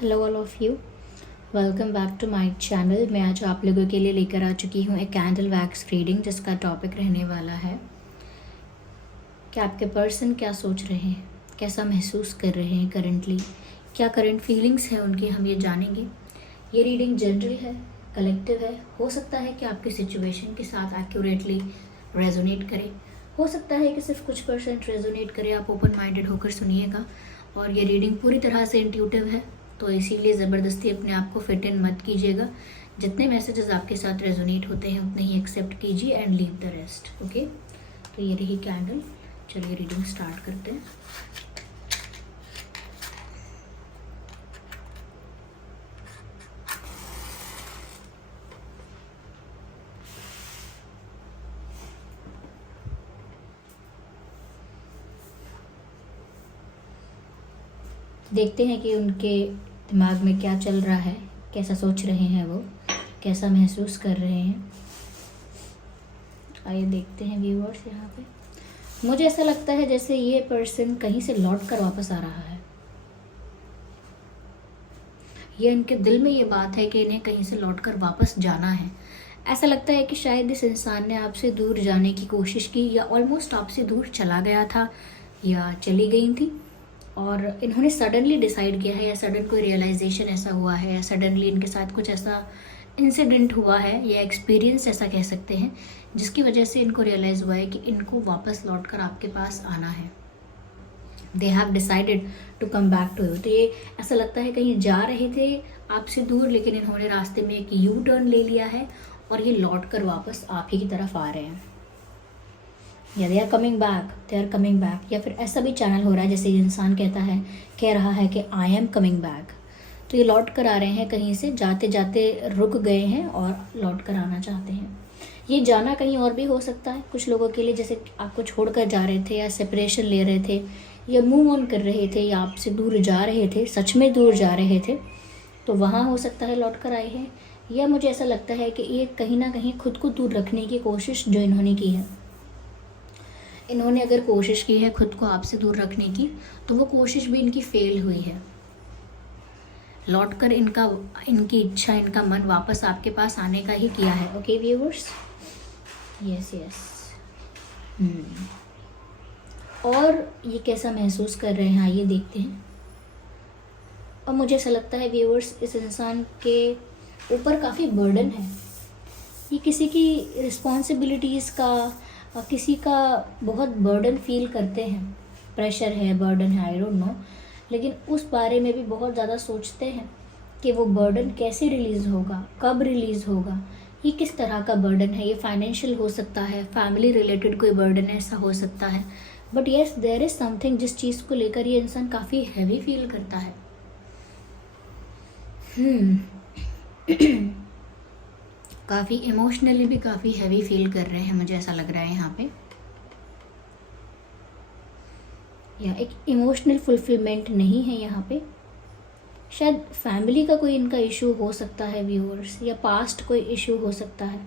Hello all of you, welcome back to my channel. मैं आज आप लोगों के लिए लेकर आ चुकी हूँ एक कैंडल वैक्स रीडिंग, जिसका टॉपिक रहने वाला है कि आपके पर्सन क्या सोच रहे हैं, कैसा महसूस कर रहे हैं करंटली, क्या करंट फीलिंग्स हैं उनकी, हम ये जानेंगे। ये रीडिंग जनरल है, कलेक्टिव है। हो सकता है कि आपकी सिचुएशन के साथ एक्यूरेटली रेजोनेट करे, हो सकता है कि सिर्फ कुछ परसेंट रेजोनेट करे। आप ओपन माइंडेड होकर सुनिएगा। और ये रीडिंग पूरी तरह से इंट्यूटिव है, तो इसीलिए ज़बरदस्ती अपने आप को फिट इन मत कीजिएगा। जितने मैसेजेस आपके साथ रेजोनेट होते हैं उतने ही एक्सेप्ट कीजिए and leave the rest. Okay, तो ये रही कैंडल। चलिए रीडिंग स्टार्ट करते हैं। देखते हैं कि उनके दिमाग में क्या चल रहा है, कैसा सोच रहे हैं वो, कैसा महसूस कर रहे हैं। आइए देखते हैं व्यूअर्स। यहाँ पे मुझे ऐसा लगता है जैसे ये पर्सन कहीं से लौट कर वापस आ रहा है। ये इनके दिल में ये बात है कि इन्हें कहीं से लौट कर वापस जाना है। ऐसा लगता है कि शायद इस इंसान ने आपसे दूर जाने की कोशिश की, या ऑलमोस्ट आपसे दूर चला गया था या चली गई थी, और इन्होंने सडनली डिसाइड किया है, या सडन कोई रियलाइजेशन ऐसा हुआ है, या सडनली इनके साथ कुछ ऐसा इंसिडेंट हुआ है या एक्सपीरियंस ऐसा कह सकते हैं, जिसकी वजह से इनको रियलाइज़ हुआ है कि इनको वापस लौटकर आपके पास आना है। They have decided to come back to you. तो ये ऐसा लगता है कहीं जा रहे थे आपसे दूर, लेकिन इन्होंने रास्ते में एक यू टर्न ले लिया है और ये लौट कर वापस आप ही की तरफ आ रहे हैं। या दे आर कमिंग बैक, या फिर ऐसा भी चैनल हो रहा है जैसे ये इंसान कह रहा है कि आई एम कमिंग बैक। तो ये लौट कर आ रहे हैं, कहीं से जाते जाते रुक गए हैं और लौट कर आना चाहते हैं। ये जाना कहीं और भी हो सकता है कुछ लोगों के लिए, जैसे आपको छोड़कर जा रहे थे, या सेपरेशन ले रहे थे, या मूव ऑन कर रहे थे, या आपसे दूर जा रहे थे, सच में दूर जा रहे थे, तो वहाँ हो सकता है लौट कर आए हैं। या मुझे ऐसा लगता है कि ये कहीं ना कहीं खुद को दूर रखने की कोशिश जो इन्होंने की है, इन्होंने अगर कोशिश की है खुद को आपसे दूर रखने की, तो वो कोशिश भी इनकी फेल हुई है। लौटकर इनकी इच्छा, इनका मन वापस आपके पास आने का ही किया है। Okay viewers, yes. और ये कैसा महसूस कर रहे हैं आइए देखते हैं। और मुझे ऐसा लगता है व्यूअर्स, इस इंसान के ऊपर काफ़ी बर्डन है। ये किसी की रिस्पॉन्सिबिलिटीज़ का, किसी का बहुत बर्डन फील करते हैं, प्रेशर है, बर्डन है, आई डोंट नो, लेकिन उस बारे में भी बहुत ज़्यादा सोचते हैं कि वो बर्डन कैसे रिलीज़ होगा, कब रिलीज़ होगा, ये किस तरह का बर्डन है। ये फाइनेंशियल हो सकता है, फैमिली रिलेटेड कोई बर्डन ऐसा हो सकता है, but yes there is something जिस चीज़ को लेकर ये इंसान काफ़ी हैवी फील करता है। काफ़ी इमोशनली भी काफ़ी हैवी फील कर रहे हैं, मुझे ऐसा लग रहा है यहाँ पे। या एक इमोशनल फुलफिलमेंट नहीं है यहाँ पे। शायद फैमिली का कोई इनका इशू हो सकता है व्यूअर्स, या पास्ट कोई इशू हो सकता है,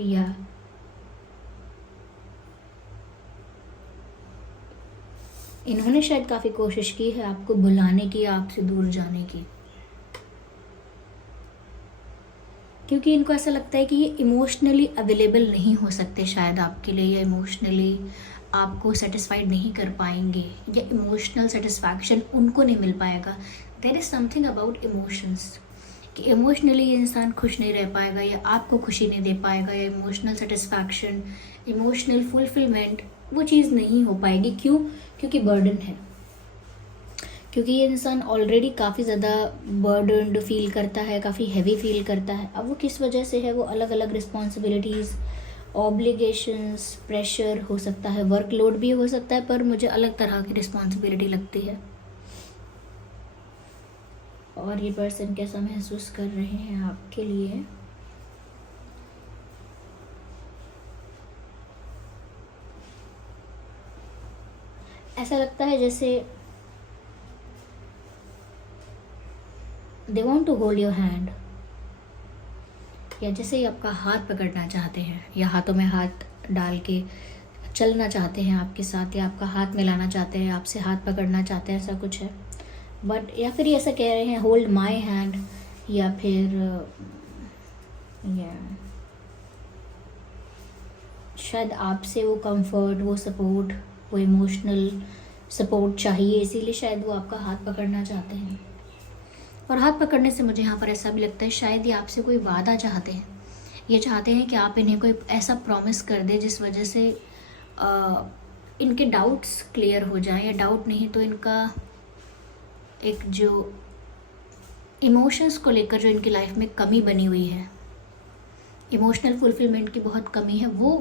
या इन्होंने शायद काफ़ी कोशिश की है आपको भुलाने की, आपसे दूर जाने की, क्योंकि इनको ऐसा लगता है कि ये इमोशनली अवेलेबल नहीं हो सकते शायद आपके लिए, या इमोशनली आपको सेटिस्फाइड नहीं कर पाएंगे, या इमोशनल सेटिस्फैक्शन उनको नहीं मिल पाएगा। There is something about emotions कि इमोशनली ये इंसान खुश नहीं रह पाएगा, या आपको खुशी नहीं दे पाएगा, या इमोशनल सेटिस्फैक्शन, इमोशनल फुलफिलमेंट वो चीज़ नहीं हो पाएगी। क्यों? क्योंकि बर्डन है, क्योंकि ये इंसान ऑलरेडी काफ़ी ज़्यादा बर्डन्ड फील करता है, काफ़ी हैवी फील करता है। अब वो किस वजह से है, वो अलग अलग रिस्पॉन्सिबिलिटीज़, ऑब्लिगेशंस, प्रेशर हो सकता है, वर्कलोड भी हो सकता है, पर मुझे अलग तरह की रिस्पॉन्सिबिलिटी लगती है। और ये पर्सन कैसा महसूस कर रहे हैं आपके लिए, ऐसा लगता है जैसे they want to hold your hand, या जैसे ही आपका हाथ पकड़ना चाहते हैं, या हाथों में हाथ डाल के चलना चाहते हैं आपके साथ, या आपका हाथ मिलाना चाहते हैं, आपसे हाथ पकड़ना चाहते हैं, ऐसा कुछ है। बट या फिर ये ऐसा कह रहे हैं होल्ड माई हैंड, या फिर या शायद आपसे वो कंफर्ट, वो सपोर्ट, वो इमोशनल सपोर्ट चाहिए, इसीलिए शायद वो आपका हाथ पकड़ना चाहते हैं। और हाथ पकड़ने से मुझे यहाँ पर ऐसा भी लगता है शायद ये आपसे कोई वादा चाहते हैं। ये चाहते हैं कि आप इन्हें कोई ऐसा प्रॉमिस कर दे जिस वजह से इनके डाउट्स क्लियर हो जाएं, या डाउट नहीं तो इनका एक जो इमोशंस को लेकर जो इनकी लाइफ में कमी बनी हुई है, इमोशनल फुलफिलमेंट की बहुत कमी है, वो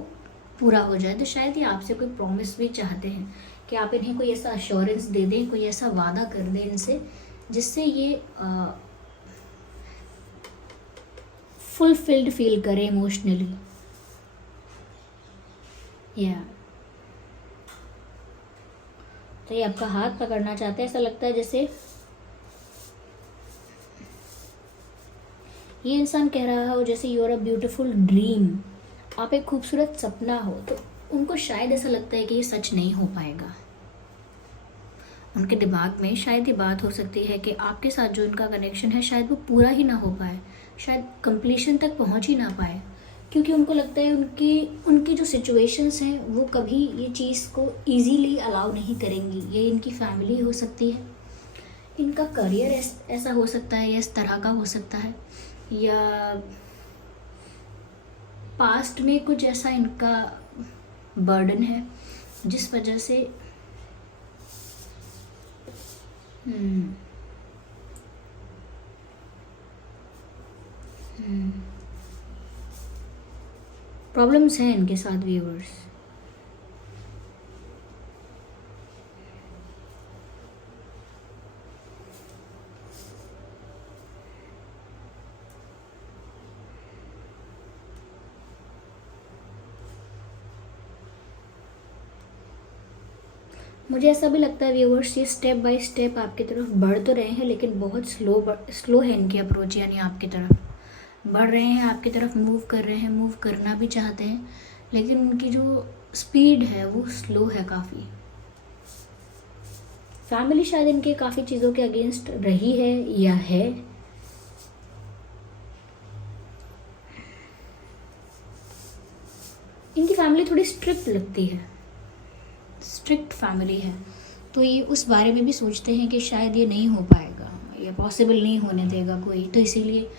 पूरा हो जाए। तो शायद ये आपसे कोई प्रॉमिस भी चाहते हैं कि आप इन्हें कोई ऐसा अश्योरेंस दे दें, कोई ऐसा वादा कर दें इनसे, जिससे ये फुलफिल्ड फील करें इमोशनली। या तो ये आपका हाथ पकड़ना चाहते हैं। ऐसा लगता है जैसे ये इंसान कह रहा हो जैसे you are a beautiful dream, आप एक खूबसूरत सपना हो। तो उनको शायद ऐसा लगता है कि ये सच नहीं हो पाएगा। उनके दिमाग में शायद ये बात हो सकती है कि आपके साथ जो इनका कनेक्शन है शायद वो पूरा ही ना हो पाए, शायद कंप्लीशन तक पहुंच ही ना पाए, क्योंकि उनको लगता है उनकी उनकी जो सिचुएशंस हैं वो कभी ये चीज़ को इजीली अलाउ नहीं करेंगी। ये इनकी फैमिली हो सकती है, इनका करियर ऐसा हो सकता है, या इस तरह का हो सकता है, या पास्ट में कुछ ऐसा इनका बर्डन है जिस वजह से प्रॉब्लम्स हैं इनके साथ व्यूअर्स। मुझे ऐसा भी लगता है व्यूअर्स ये स्टेप बाय स्टेप आपकी तरफ बढ़ तो रहे हैं, लेकिन बहुत स्लो है इनकी अप्रोच, यानी आपकी तरफ बढ़ रहे हैं, आपकी तरफ मूव कर रहे हैं, मूव करना भी चाहते हैं, लेकिन उनकी जो स्पीड है वो स्लो है काफ़ी। फैमिली शायद इनके काफ़ी चीज़ों के अगेंस्ट रही है या है। इनकी फैमिली थोड़ी स्ट्रिक्ट लगती है, स्ट्रिक्ट फैमिली है, तो ये उस बारे में भी सोचते हैं कि शायद ये नहीं हो पाएगा, ये पॉसिबल नहीं होने देगा कोई, तो इसीलिए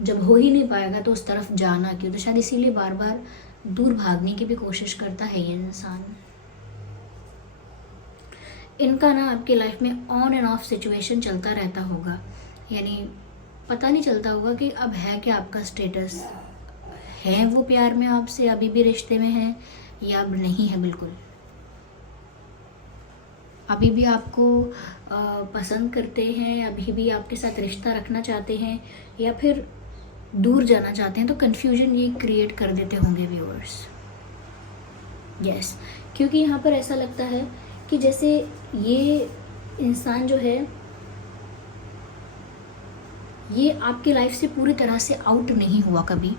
जब हो ही नहीं पाएगा तो उस तरफ जाना क्यों, तो शायद इसीलिए बार बार दूर भागने की भी कोशिश करता है ये इंसान। इनका ना आपकी लाइफ में ऑन एंड ऑफ सिचुएशन चलता रहता होगा, यानी पता नहीं चलता होगा कि अब है क्या आपका स्टेटस, है वो प्यार में आपसे, अभी भी रिश्ते में है, या अब नहीं है बिल्कुल, अभी भी आपको पसंद करते हैं, अभी भी आपके साथ रिश्ता रखना चाहते हैं, या फिर दूर जाना चाहते हैं। तो कन्फ्यूजन ये क्रिएट कर देते होंगे व्यूअर्स। यस, क्योंकि यहाँ पर ऐसा लगता है कि जैसे ये इंसान जो है ये आपकी लाइफ से पूरी तरह से आउट नहीं हुआ कभी,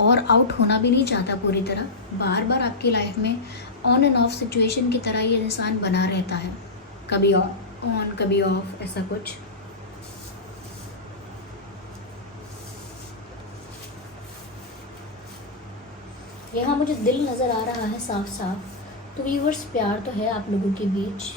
और आउट होना भी नहीं चाहता पूरी तरह। बार बार आपकी लाइफ में ऑन एंड ऑफ सिचुएशन की तरह ये इंसान बना रहता है, कभी ऑन कभी ऑफ, ऐसा कुछ। यहाँ मुझे दिल नज़र आ रहा है साफ साफ, तो व्यूअर्स प्यार तो है आप लोगों के बीच।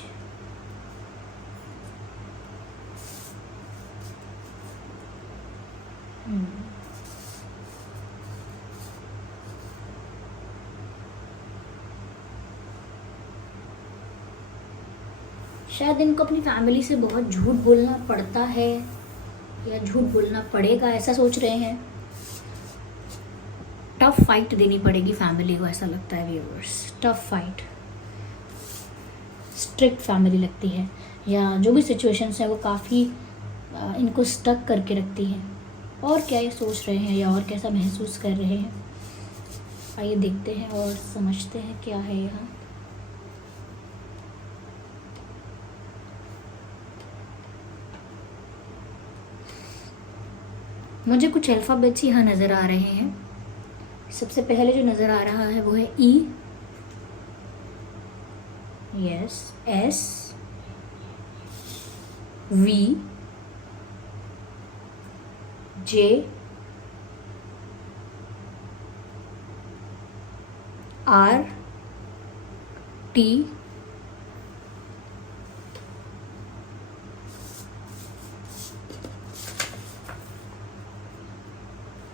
शायद इनको अपनी फैमिली से बहुत झूठ बोलना पड़ता है, या झूठ बोलना पड़ेगा, ऐसा सोच रहे हैं। टफ फाइट देनी पड़ेगी फैमिली को, ऐसा लगता है viewers. Tough fight, strict family लगती है, या जो भी सिचुएशंस हैं वो काफ़ी इनको स्टक करके रखती हैं। और क्या ये सोच रहे हैं या और कैसा महसूस कर रहे हैं, आइए देखते हैं और समझते हैं क्या है यहाँ। मुझे कुछ अल्फ़ाबेट्स यहाँ नज़र आ रहे हैं। सबसे पहले जो नज़र आ रहा है वो है E, yes, S, V J R T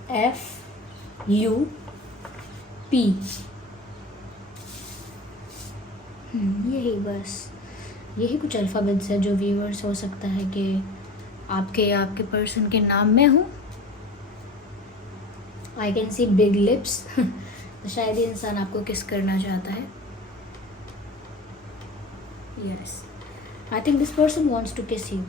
F U P। यही कुछ अल्फ़ाबेट्स है जो व्यूअर्स हो सकता है कि आपके या आपके पर्सन के नाम में हो। I can see big lips. तो शायद ये इंसान आपको किस करना चाहता है। Yes, I think this person wants to kiss you.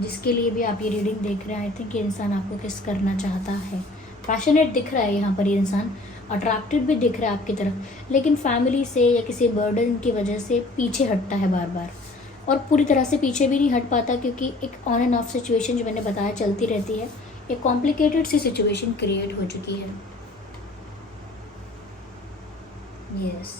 जिसके लिए भी आप ये रीडिंग देख रहे हैं, आई थिंक ये इंसान आपको किस करना चाहता है। पैशनेट दिख रहा है यहाँ पर ये इंसान, अट्रैक्टेड भी दिख रहा है आपकी तरफ, लेकिन फैमिली से या किसी बर्डन की वजह से पीछे हटता है बार बार, और पूरी तरह से पीछे भी नहीं हट पाता, क्योंकि एक ऑन एंड ऑफ सिचुएशन जो मैंने बताया चलती रहती है। एक कॉम्प्लिकेटेड सी सिचुएशन क्रिएट हो चुकी है। यस,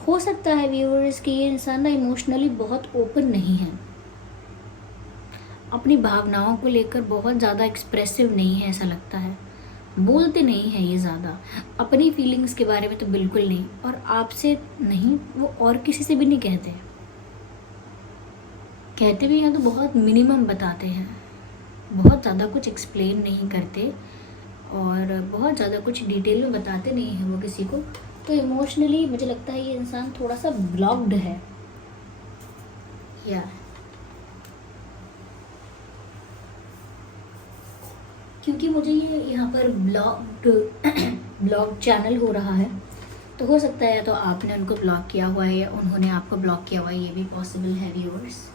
हो सकता है व्यूअर्स कि ये इंसान ना इमोशनली बहुत ओपन नहीं है, अपनी भावनाओं को लेकर बहुत ज़्यादा एक्सप्रेसिव नहीं है। ऐसा लगता है बोलते नहीं है ये ज़्यादा, अपनी फीलिंग्स के बारे में तो बिल्कुल नहीं, और आपसे नहीं, वो और किसी से भी नहीं कहते। कहते भी हैं तो बहुत मिनिमम बताते हैं, बहुत ज़्यादा कुछ एक्सप्लेन नहीं करते, और बहुत ज़्यादा कुछ डिटेल में बताते नहीं हैं वो किसी को। तो इमोशनली मुझे लगता है ये इंसान थोड़ा सा ब्लॉक्ड है। या क्योंकि मुझे ये यहाँ पर ब्लॉक चैनल हो रहा है, तो हो सकता है या तो आपने उनको ब्लॉक किया हुआ है या उन्होंने आपको ब्लॉक किया हुआ है, ये भी पॉसिबल है व्यूअर्स।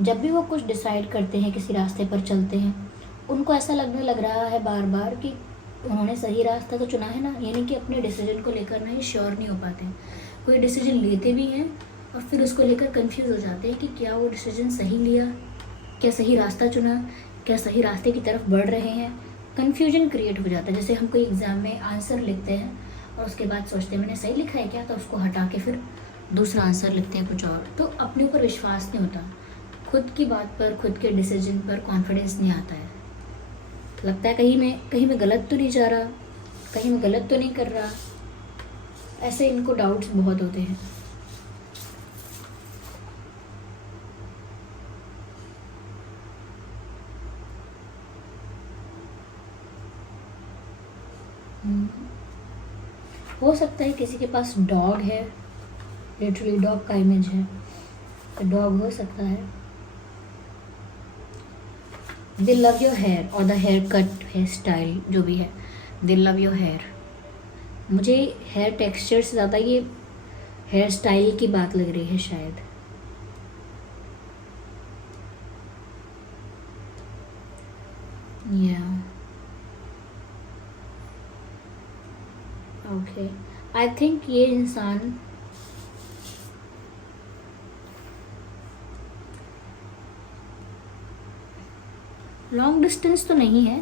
जब भी वो कुछ डिसाइड करते हैं, किसी रास्ते पर चलते हैं, उनको ऐसा लगने लग रहा है बार बार कि उन्होंने सही रास्ता तो चुना है ना, यानी कि अपने डिसीजन को लेकर ना ये श्योर नहीं हो पाते हैं। कोई डिसीजन लेते भी हैं और फिर उसको लेकर कंफ्यूज हो जाते हैं कि क्या वो डिसीजन सही लिया, क्या सही रास्ता चुना, क्या सही रास्ते की तरफ बढ़ रहे हैं। कन्फ्यूजन क्रिएट हो जाता है। जैसे हम कोई एग्ज़ाम में आंसर लिखते हैं और उसके बाद सोचते हैं मैंने सही लिखा है क्या, तो उसको हटा के फिर दूसरा आंसर लिखते हैं कुछ और, तो अपने ऊपर विश्वास नहीं होता, खुद की बात पर, खुद के डिसीजन पर कॉन्फिडेंस नहीं आता है। लगता है कहीं मैं गलत तो नहीं जा रहा, कहीं मैं गलत तो नहीं कर रहा, ऐसे इनको डाउट्स बहुत होते हैं। हो सकता है किसी के पास डॉग है, लिटरली डॉग का इमेज है, तो डॉग हो सकता है। दे लव योर हेयर और the hair cut, hair style जो भी है, दे लव योर हेयर। मुझे हेयर टेक्सचर से ज़्यादा ये हेयर स्टाइल की बात लग रही है शायद। या ओके, आई थिंक ये इंसान लॉन्ग डिस्टेंस तो नहीं है,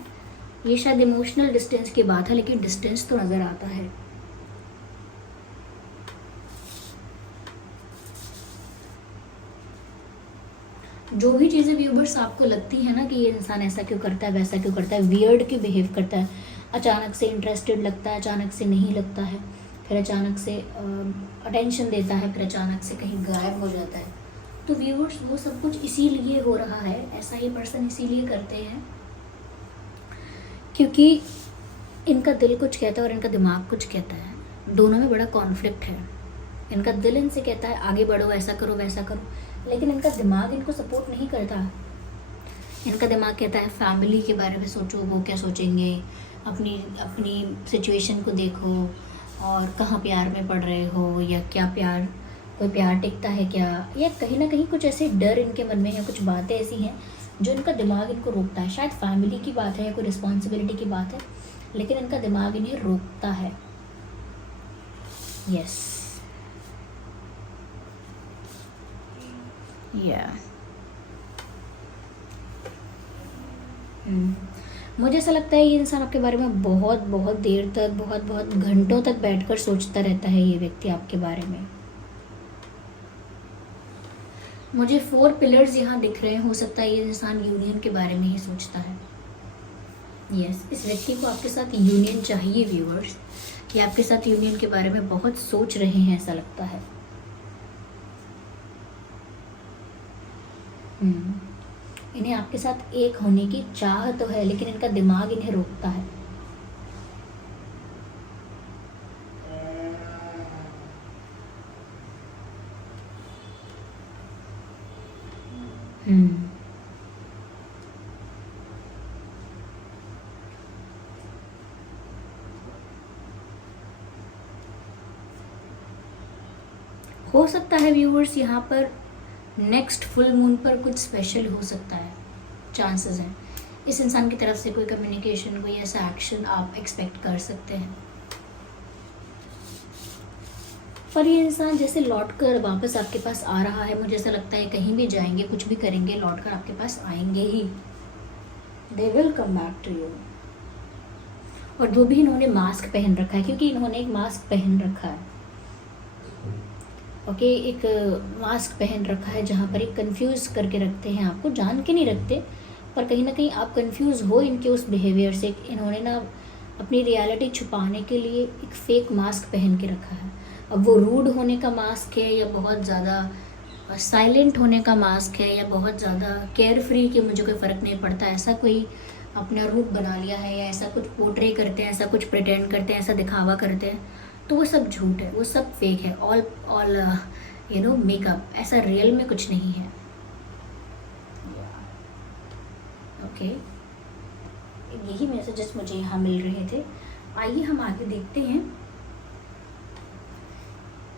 ये शायद इमोशनल डिस्टेंस की बात है, लेकिन डिस्टेंस तो नज़र आता है। जो भी चीज़ें व्यूवर्स आपको लगती है ना कि ये इंसान ऐसा क्यों करता है, वैसा क्यों करता है, वियर्ड क्यों बिहेव करता है, अचानक से इंटरेस्टेड लगता है, अचानक से नहीं लगता है, फिर अचानक से अटेंशन देता है, फिर अचानक से कहीं गायब हो जाता है, तो व्यूवर्स वो सब कुछ इसीलिए हो रहा है। ऐसा ये पर्सन इसीलिए करते हैं क्योंकि इनका दिल कुछ कहता है और इनका दिमाग कुछ कहता है, दोनों में बड़ा कॉन्फ्लिक्ट है। इनका दिल इनसे कहता है आगे बढ़ो, ऐसा करो वैसा करो, लेकिन इनका दिमाग इनको सपोर्ट नहीं करता। इनका दिमाग कहता है फैमिली के बारे में सोचो, वो क्या सोचेंगे, अपनी अपनी सिचुएशन को देखो, और कहाँ प्यार में पड़ रहे हो, या क्या प्यार, कोई प्यार टिकता है क्या, या कहीं ना कहीं कुछ ऐसे डर इनके मन में है, कुछ बातें ऐसी हैं जो इनका दिमाग इनको रोकता है। शायद फैमिली की बात है या कोई रिस्पॉन्सिबिलिटी की बात है, लेकिन इनका दिमाग इन्हें रोकता है। यस, या मुझे ऐसा लगता है ये इंसान आपके बारे में बहुत बहुत देर तक, बहुत बहुत घंटों तक बैठकर सोचता रहता है ये व्यक्ति आपके बारे में। मुझे 4 पिलर्स यहाँ दिख रहे हैं। हो सकता है ये इंसान यूनियन के बारे में ही सोचता है। यस, इस व्यक्ति को आपके साथ यूनियन चाहिए व्यूअर्स। ये आपके साथ यूनियन के बारे में बहुत सोच रहे हैं, ऐसा लगता है। इन्हें आपके साथ एक होने की चाह तो है, लेकिन इनका दिमाग इन्हें रोकता है। हो सकता है व्यूअर्स यहाँ पर नेक्स्ट फुल मून पर कुछ स्पेशल हो सकता है, चांसेस हैं। इस इंसान की तरफ से कोई कम्युनिकेशन, कोई ऐसा एक्शन आप एक्सपेक्ट कर सकते हैं। पर ये इंसान जैसे लौट कर वापस आपके पास आ रहा है, मुझे ऐसा लगता है कहीं भी जाएंगे, कुछ भी करेंगे, लौट कर आपके पास आएंगे ही। They will come back to you. और वो भी इन्होंने मास्क पहन रखा है, क्योंकि इन्होंने एक मास्क पहन रखा है। ओके, एक मास्क पहन रखा है जहाँ पर एक कंफ्यूज करके रखते हैं आपको, जान के नहीं रखते, पर कहीं ना कहीं आप कंफ्यूज हो इनके उस बिहेवियर से। इन्होंने ना अपनी रियलिटी छुपाने के लिए एक फेक मास्क पहन के रखा है। अब वो रूड होने का मास्क है, या बहुत ज़्यादा साइलेंट होने का मास्क है, या बहुत ज़्यादा केयर फ्री कि मुझे कोई फ़र्क नहीं पड़ता, ऐसा कोई अपना रूप बना लिया है, या ऐसा कुछ पोर्ट्रे करते हैं, ऐसा कुछ प्रिटेंड करते हैं, ऐसा दिखावा करते हैं, तो वो सब झूठ है, वो सब फेक है। ऑल यू नो मेकअप, ऐसा रियल में कुछ नहीं है। ओके, यही मैसेजेस मुझे यहाँ मिल रहे थे। आइए हम आगे देखते हैं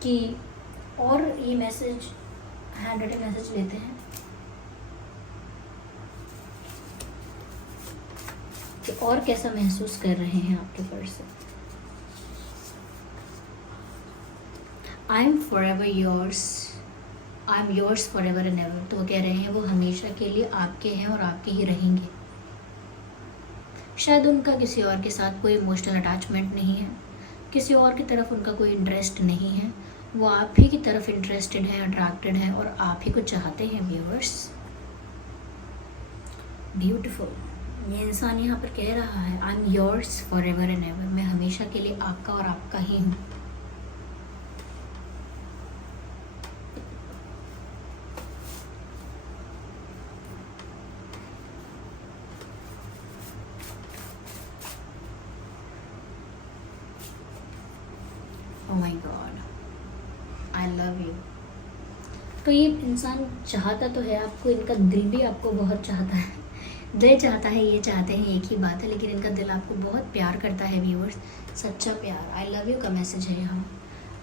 कि और ये मैसेज, हैंड राइटिंग मैसेज लेते हैं कि और कैसा महसूस कर रहे हैं आपके person. I am for ever yours, I am yours for ever and ever. तो वो कह रहे हैं वो हमेशा के लिए आपके हैं और आपके ही रहेंगे। शायद उनका किसी और के साथ कोई इमोशनल अटैचमेंट नहीं है, किसी और की तरफ उनका कोई इंटरेस्ट नहीं है, वो आप ही की तरफ इंटरेस्टेड है, अट्रैक्टेड है, और आप ही को चाहते हैं व्यूअर्स। ब्यूटीफुल। ये इंसान यहाँ पर कह रहा है I am yours for ever and ever, मैं हमेशा के लिए आपका और आपका ही हूँ। Oh my God, I love you। तो ये इंसान चाहता तो है आपको, इनका दिल भी आपको बहुत चाहता है। दिल चाहता है, ये चाहते हैं, एक ही बात है, लेकिन इनका दिल आपको बहुत प्यार करता है व्यूअर्स, सच्चा प्यार। आई लव यू का मैसेज है यहाँ,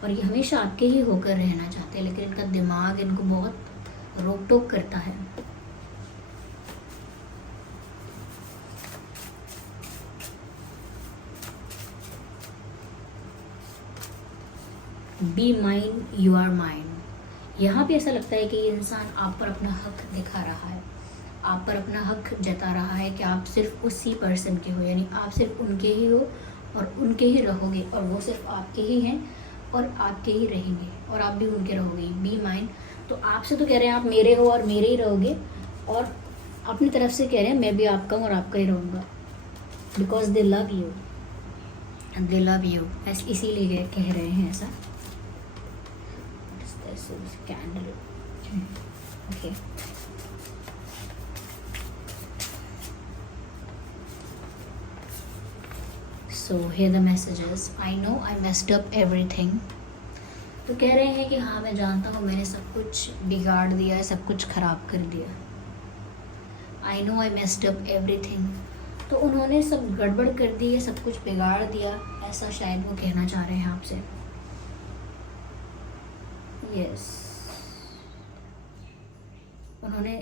और ये हमेशा आपके ही होकर रहना चाहते हैं, लेकिन इनका दिमाग इनको बहुत रोक टोक करता है। Be mine, you are mine. यहाँ पे ऐसा लगता है कि ये इंसान आप पर अपना हक दिखा रहा है, आप पर अपना हक जता रहा है कि आप सिर्फ उसी पर्सन के हो, यानी आप सिर्फ उनके ही हो और उनके ही रहोगे, और वो सिर्फ आपके ही हैं और आपके ही रहेंगे, और आप भी उनके रहोगे। बी माइन, तो आपसे तो कह रहे हैं आप मेरे हो और मेरे ही रहोगे, और अपनी तरफ से कह रहे हैं मैं भी आपका हूँ और आपका ही रहूँगा, because they love you, they love you, इसीलिए कह रहे हैं ऐसा। Candle, okay। So here the messages, I know I messed up everything। तो कह रहे हैं कि हाँ मैं जानता हूँ मैंने सब कुछ बिगाड़ दिया है, सब कुछ ख़राब कर दिया। I know I messed up everything, तो उन्होंने सब गड़बड़ कर दी है, सब कुछ बिगाड़ दिया, ऐसा शायद वो कहना चाह रहे हैं आपसे। यस, उन्होंने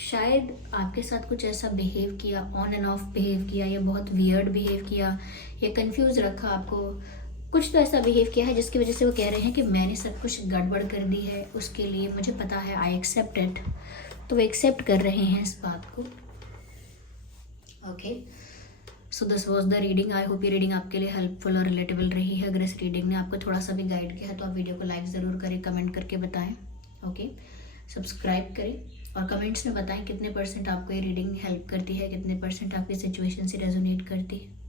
शायद आपके साथ कुछ ऐसा बिहेव किया, ऑन एंड ऑफ बिहेव किया, या बहुत वियर्ड बिहेव किया, या कंफ्यूज रखा आपको। कुछ तो ऐसा बिहेव किया है जिसकी वजह से वो कह रहे हैं कि मैंने सब कुछ गड़बड़ कर दी है, उसके लिए मुझे पता है, आई एक्सेप्ट इट। तो वो एक्सेप्ट कर रहे हैं इस बात को। Okay, so this was the reading. I hope ये रीडिंग आपके लिए हेल्पफुल और रिलेटेबल रही है। अगर इस रीडिंग ने आपको थोड़ा सा भी गाइड किया है तो आप वीडियो को लाइक ज़रूर करें, कमेंट करके बताएं। ओके, सब्सक्राइब करें और कमेंट्स में बताएं कितने % आपको ये रीडिंग हेल्प करती है, कितने % आपकी सिचुएशन से रेजोनेट करती है।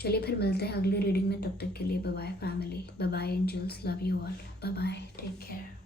चलिए फिर मिलते हैं अगली रीडिंग में, तब तक के लिए bye bye family, bye bye angels, love you all, bye bye, take care.